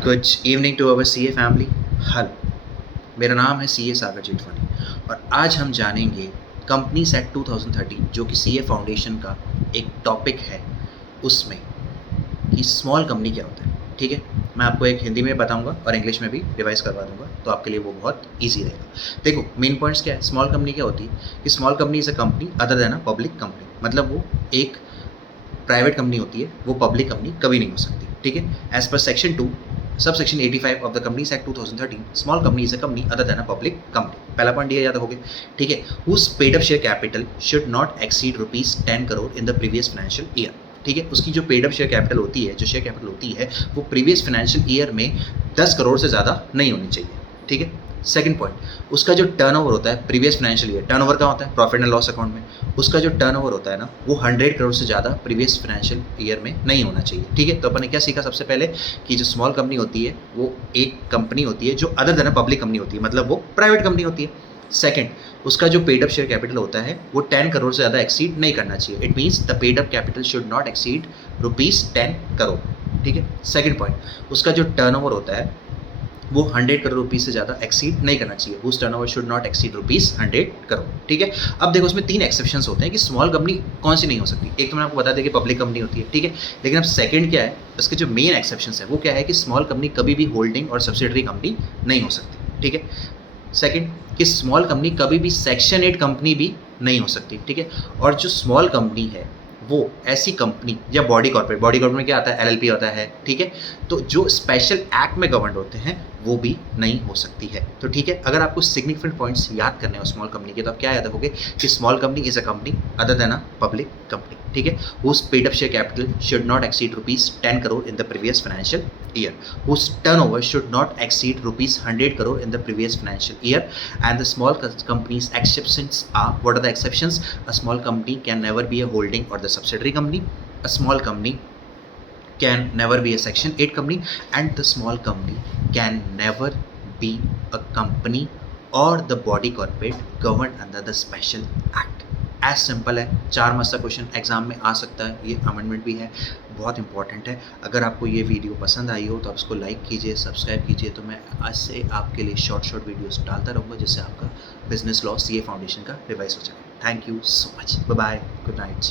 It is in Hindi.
Good evening to our CA family. Hello, मेरा नाम है सीए सागर जेठवानी और आज हम जानेंगे कंपनीज एक्ट 2013 जो कि सीए फाउंडेशन का एक टॉपिक है, उसमें कि स्मॉल कंपनी क्या होता है। ठीक है, मैं आपको एक हिंदी में बताऊंगा और इंग्लिश में भी रिवाइज करवा दूंगा, तो आपके लिए वो बहुत ईजी रहेगा। देखो, मेन पॉइंट्स क्या है। स्मॉल कंपनी क्या होती है कि small company is a company other than a public company, मतलब वो एक प्राइवेट कंपनी होती है, वो पब्लिक कंपनी कभी नहीं हो सकती। ठीक है, as per section 2 sub section 85 of the companies act 2013, small company is a company other than a public company. पहला पॉइंट ये याद रखोगे। ठीक है, whose paid up share capital should not exceed ₹10 crore in the previous financial year. ठीक है, उसकी जो पेड अप शेयर कैपिटल होती है, जो शेयर कैपिटल होती है, वो प्रीवियस फाइनेंशियल ईयर में 10 करोड़ से ज़्यादा नहीं होनी चाहिए। ठीक है, सेकंड पॉइंट, उसका जो टर्नओवर होता है प्रीवियस फाइनेंशियल ईयर, टर्नओवर का होता है प्रॉफिट एंड लॉस अकाउंट में, उसका जो टर्नओवर होता है ना, वो 100 करोड़ से ज़्यादा प्रीवियस फाइनेंशियल ईयर में नहीं होना चाहिए। ठीक है, तो अपन ने क्या सीखा सबसे पहले कि जो स्मॉल कंपनी होती है वो एक कंपनी होती है जो other than a public company होती है, मतलब वो प्राइवेट कंपनी होती है। सेकंड, उसका जो पेड अप शेयर कैपिटल होता है वो 10 करोड़ से ज़्यादा एक्सीड नहीं करना चाहिए। It means the paid up capital should not exceed ₹10 crore. ठीक है, सेकंड पॉइंट, उसका जो टर्नओवर होता है वो 100 करोड़ रुपीस से ज़्यादा एक्सीड नहीं करना चाहिए। Whose turnover should not exceed ₹100 crore. ठीक है, अब देखो उसमें 3 एक्सेप्शंस होते हैं कि स्मॉल कंपनी कौन सी नहीं हो सकती। एक तो मैंने आपको बता दिया कि पब्लिक कंपनी होती है। ठीक है, लेकिन अब सेकंड क्या है, उसके जो मेन एक्सेप्शंस है वो क्या है कि स्मॉल कंपनी कभी भी होल्डिंग और सब्सिडरी कंपनी नहीं हो सकती। ठीक है, सेकंड कि स्मॉल कंपनी कभी भी सेक्शन 8 कंपनी भी नहीं हो सकती। ठीक है, और जो स्मॉल कंपनी है वो ऐसी कंपनी या बॉडी कॉर्पोरेट में क्या आता है, एलएलपी होता है। ठीक है, तो जो स्पेशल एक्ट में गवर्न होते हैं वो भी नहीं हो सकती है। तो ठीक है, अगर आपको सिग्निफिकेंट पॉइंट्स याद करने हो स्मॉल कंपनी के, तो आप क्या याद रखोगे कि small company is a company other than a public company. ठीक है, whose paid up share capital should not exceed ₹10 crore in the previous financial year, whose turnover should not exceed ₹100 crore in the previous financial year, and the small companies exceptions are, what are the exceptions? A small company can never be a holding or the subsidiary company, a small company can never be a section 8 company, and the small company can never be a company or the body corporate governed under the special act। As simple है, 4 मार्क्स का क्वेश्चन एग्जाम में आ सकता है, ये अमेंडमेंट भी है, बहुत इंपॉर्टेंट है। अगर आपको ये वीडियो पसंद आई हो तो आप इसको लाइक कीजिए, सब्सक्राइब कीजिए, तो मैं आज से आपके लिए शॉर्ट वीडियोस डालता रहूँगा जिससे आपका बिजनेस लॉ सीए फाउंडेशन का रिवाइज हो जाए। Thank you so much, bye bye, good night.